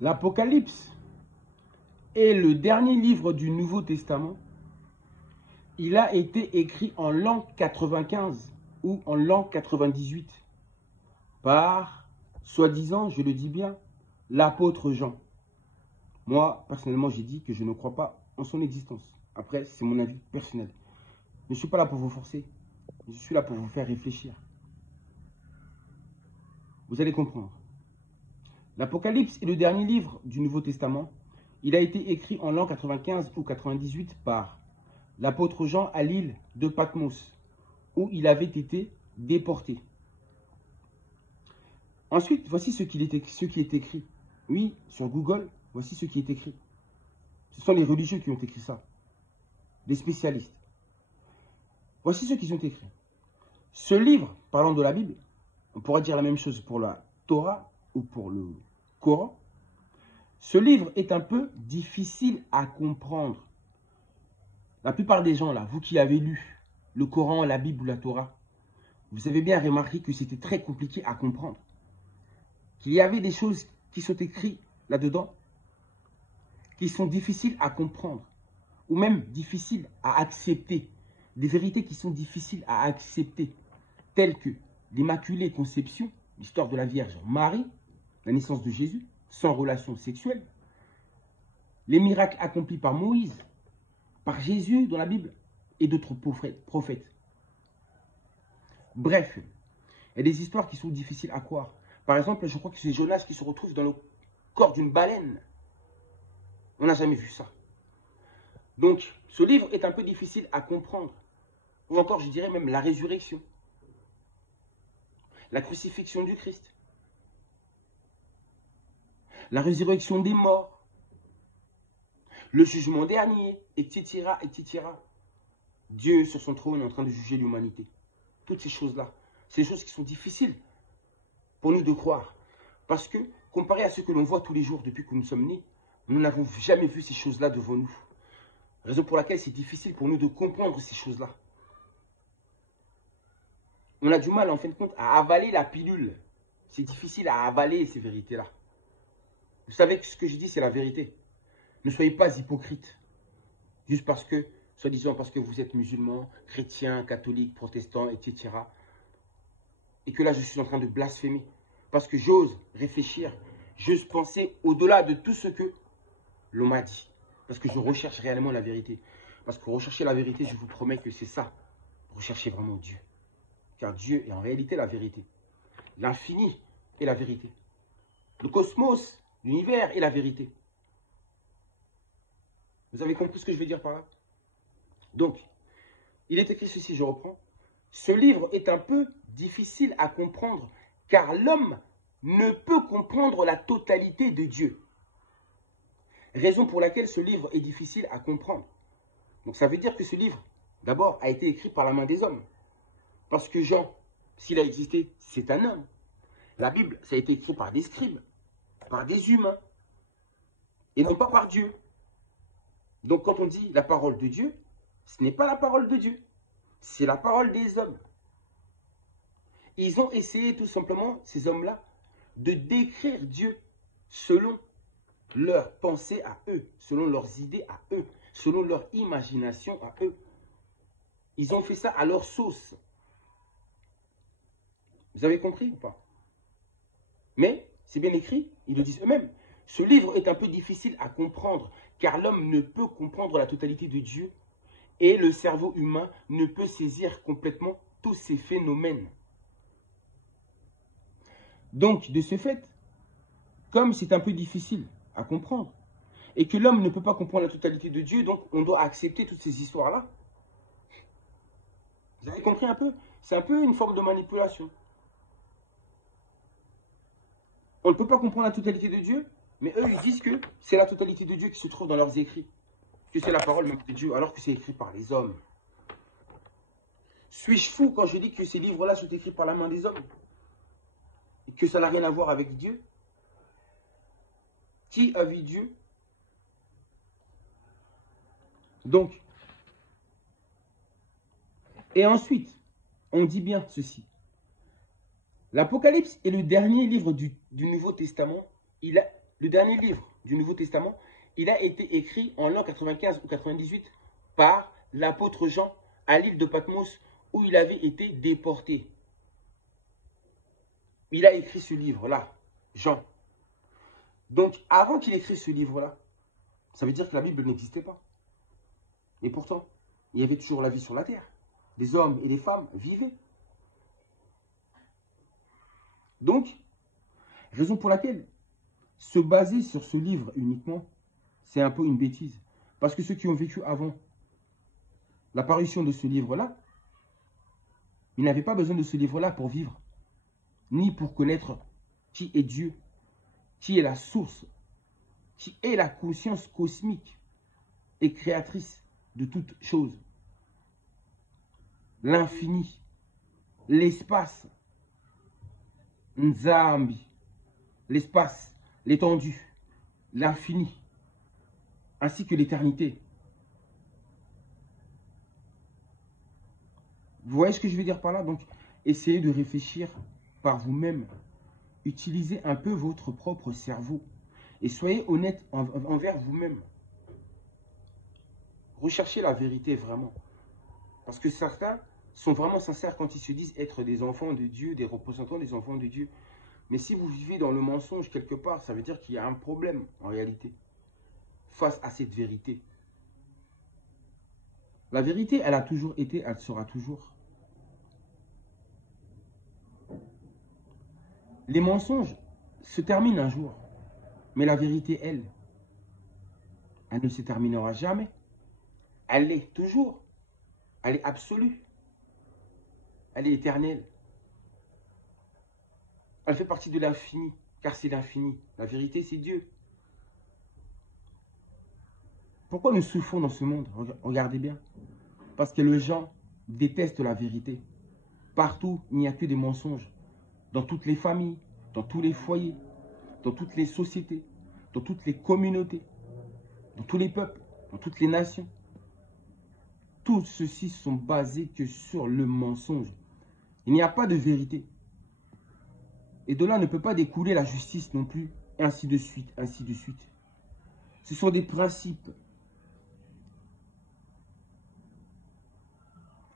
L'Apocalypse est le dernier livre du Nouveau Testament. Il a été écrit en l'an 95 ou en l'an 98 par, soi-disant, je le dis bien, l'apôtre Jean. Moi, personnellement, j'ai dit que je ne crois pas en son existence. Après, c'est mon avis personnel. Je ne suis pas là pour vous forcer. Je suis là pour vous faire réfléchir. Vous allez comprendre. L'Apocalypse est le dernier livre du Nouveau Testament. Il a été écrit en l'an 95 ou 98 par l'apôtre Jean à l'île de Patmos, où il avait été déporté. Ensuite, voici ce qui est écrit. Oui, sur Google, voici ce qui est écrit. Ce sont les religieux qui ont écrit ça, des spécialistes. Voici ce qu'ils ont écrit. Ce livre, parlant de la Bible, on pourra dire la même chose pour la Torah ou pour le Coran. Ce livre est un peu difficile à comprendre. La plupart des gens, là, vous qui avez lu le Coran, la Bible ou la Torah, vous avez bien remarqué que c'était très compliqué à comprendre. Qu'il y avait des choses qui sont écrites là-dedans qui sont difficiles à comprendre ou même difficiles à accepter. Des vérités qui sont difficiles à accepter, telles que l'Immaculée Conception, l'histoire de la Vierge Marie, la naissance de Jésus, sans relation sexuelle, les miracles accomplis par Moïse, par Jésus dans la Bible et d'autres prophètes. Bref, il y a des histoires qui sont difficiles à croire. Par exemple, je crois que c'est Jonas qui se retrouve dans le corps d'une baleine. On n'a jamais vu ça. Donc, ce livre est un peu difficile à comprendre. Ou encore, je dirais même la résurrection. La crucifixion du Christ. La résurrection des morts. Le jugement dernier, etc., etc. Dieu, sur son trône, est en train de juger l'humanité. Toutes ces choses-là, c'est des choses qui sont difficiles pour nous de croire. Parce que, comparé à ce que l'on voit tous les jours depuis que nous sommes nés, nous n'avons jamais vu ces choses-là devant nous. Raison pour laquelle c'est difficile pour nous de comprendre ces choses-là. On a du mal, en fin de compte, à avaler la pilule. C'est difficile à avaler ces vérités-là. Vous savez que ce que je dis, c'est la vérité. Ne soyez pas hypocrite. Juste parce que, soi-disant parce que vous êtes musulman, chrétien, catholique, protestant, etc. Et que là, je suis en train de blasphémer. Parce que j'ose réfléchir, j'ose penser au-delà de tout ce que l'on m'a dit. Parce que je recherche réellement la vérité. Parce que rechercher la vérité, je vous promets que c'est ça. Rechercher vraiment Dieu. Car Dieu est en réalité la vérité. L'infini est la vérité. Le cosmos, l'univers est la vérité. Vous avez compris ce que je veux dire par là? Donc, il est écrit ceci, je reprends. Ce livre est un peu difficile à comprendre car l'homme ne peut comprendre la totalité de Dieu. Raison pour laquelle ce livre est difficile à comprendre. Donc ça veut dire que ce livre, d'abord, a été écrit par la main des hommes. Parce que Jean, s'il a existé, c'est un homme. La Bible, ça a été écrit par des scribes, par des humains, et non pas par Dieu. Donc quand on dit la parole de Dieu, ce n'est pas la parole de Dieu, c'est la parole des hommes. Ils ont essayé tout simplement, ces hommes-là, de décrire Dieu selon leurs pensées à eux, selon leurs idées à eux, selon leur imagination à eux. Ils ont fait ça à leur sauce. Vous avez compris ou pas? Mais, c'est bien écrit, ils le disent eux-mêmes. Ce livre est un peu difficile à comprendre, car l'homme ne peut comprendre la totalité de Dieu, et le cerveau humain ne peut saisir complètement tous ces phénomènes. Donc, de ce fait, comme c'est un peu difficile à comprendre, et que l'homme ne peut pas comprendre la totalité de Dieu, donc on doit accepter toutes ces histoires-là. Vous avez compris un peu? C'est un peu une forme de manipulation. On ne peut pas comprendre la totalité de Dieu, mais eux, ils disent que c'est la totalité de Dieu qui se trouve dans leurs écrits. Que c'est la parole même de Dieu, alors que c'est écrit par les hommes. Suis-je fou quand je dis que ces livres-là sont écrits par la main des hommes? Et que ça n'a rien à voir avec Dieu? Qui a vu Dieu? Donc, et ensuite, on dit bien ceci. L'Apocalypse est le dernier livre du Nouveau Testament. Il le dernier livre du Nouveau Testament, il a été écrit en l'an 95 ou 98 par l'apôtre Jean à l'île de Patmos où il avait été déporté. Il a écrit ce livre-là, Jean. Donc, avant qu'il écrive ce livre-là, ça veut dire que la Bible n'existait pas. Et pourtant, il y avait toujours la vie sur la terre. Des hommes et des femmes vivaient. Donc, raison pour laquelle se baser sur ce livre uniquement, c'est un peu une bêtise. Parce que ceux qui ont vécu avant l'apparition de ce livre-là, ils n'avaient pas besoin de ce livre-là pour vivre, ni pour connaître qui est Dieu, qui est la source, qui est la conscience cosmique et créatrice de toutes choses. L'infini, l'espace, Nzambi, l'espace, l'étendue, l'infini, ainsi que l'éternité. Vous voyez ce que je veux dire par là? Donc, essayez de réfléchir par vous-même. Utilisez un peu votre propre cerveau. Et soyez honnête envers vous-même. Recherchez la vérité vraiment. Parce que certains sont vraiment sincères quand ils se disent être des enfants de Dieu, des représentants des enfants de Dieu. Mais si vous vivez dans le mensonge quelque part, ça veut dire qu'il y a un problème en réalité face à cette vérité. La vérité, elle a toujours été, elle sera toujours. Les mensonges se terminent un jour. Mais la vérité, elle ne se terminera jamais. Elle l'est toujours. Elle est absolue. Elle est éternelle. Elle fait partie de l'infini, car c'est l'infini. La vérité, c'est Dieu. Pourquoi nous souffrons dans ce monde? Regardez bien. Parce que les gens détestent la vérité. Partout, il n'y a que des mensonges. Dans toutes les familles, dans tous les foyers, dans toutes les sociétés, dans toutes les communautés, dans tous les peuples, dans toutes les nations. Tous ceux-ci sont basés que sur le mensonge. Il n'y a pas de vérité. Et de là ne peut pas découler la justice non plus, et ainsi de suite, ainsi de suite. Ce sont des principes.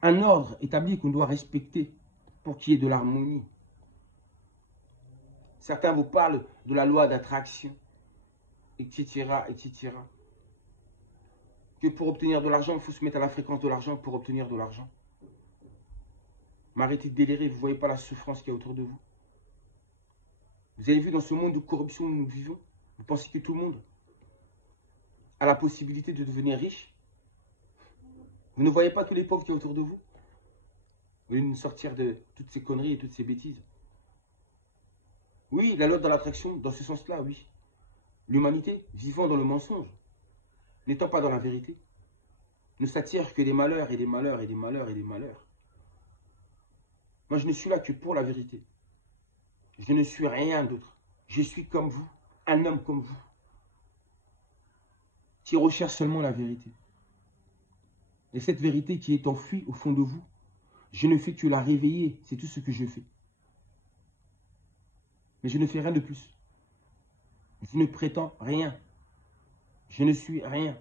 Un ordre établi qu'on doit respecter pour qu'il y ait de l'harmonie. Certains vous parlent de la loi d'attraction, etc., etc. Que pour obtenir de l'argent, il faut se mettre à la fréquence de l'argent pour obtenir de l'argent. Mais arrêtez de délirer, vous ne voyez pas la souffrance qu'il y a autour de vous. Vous avez vu dans ce monde de corruption où nous vivons, vous pensez que tout le monde a la possibilité de devenir riche? Vous ne voyez pas tous les pauvres qu'il y a autour de vous? Vous voulez nous sortir de toutes ces conneries et toutes ces bêtises? Oui, la loi de l'attraction, dans ce sens-là, oui. L'humanité, vivant dans le mensonge, n'étant pas dans la vérité, ne s'attire que des malheurs et des malheurs et des malheurs et des malheurs. Moi, je ne suis là que pour la vérité. Je ne suis rien d'autre. Je suis comme vous, un homme comme vous, qui recherche seulement la vérité. Et cette vérité qui est enfouie au fond de vous, je ne fais que la réveiller. C'est tout ce que je fais. Mais je ne fais rien de plus. Je ne prétends rien. Je ne suis rien.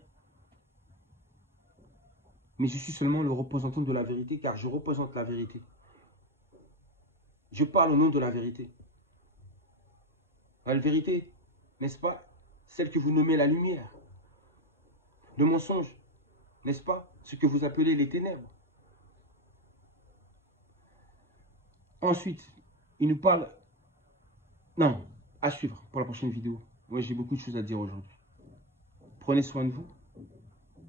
Mais je suis seulement le représentant de la vérité, car je représente la vérité. Je parle au nom de la vérité. La vérité, n'est-ce pas, celle que vous nommez la lumière. Le mensonge, n'est-ce pas, ce que vous appelez les ténèbres. Ensuite, il nous parle... Non, à suivre pour la prochaine vidéo. Moi, j'ai beaucoup de choses à dire aujourd'hui. Prenez soin de vous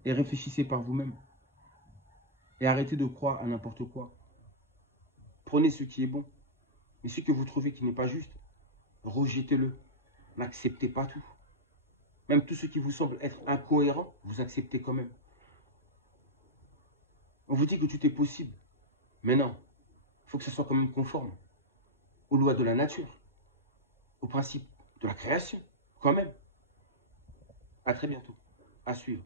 et réfléchissez par vous-même. Et arrêtez de croire à n'importe quoi. Prenez ce qui est bon. Mais ce que vous trouvez qui n'est pas juste, rejetez-le. N'acceptez pas tout. Même tout ce qui vous semble être incohérent, vous acceptez quand même. On vous dit que tout est possible. Mais non, il faut que ça soit quand même conforme aux lois de la nature, aux principes de la création, quand même. À très bientôt. À suivre.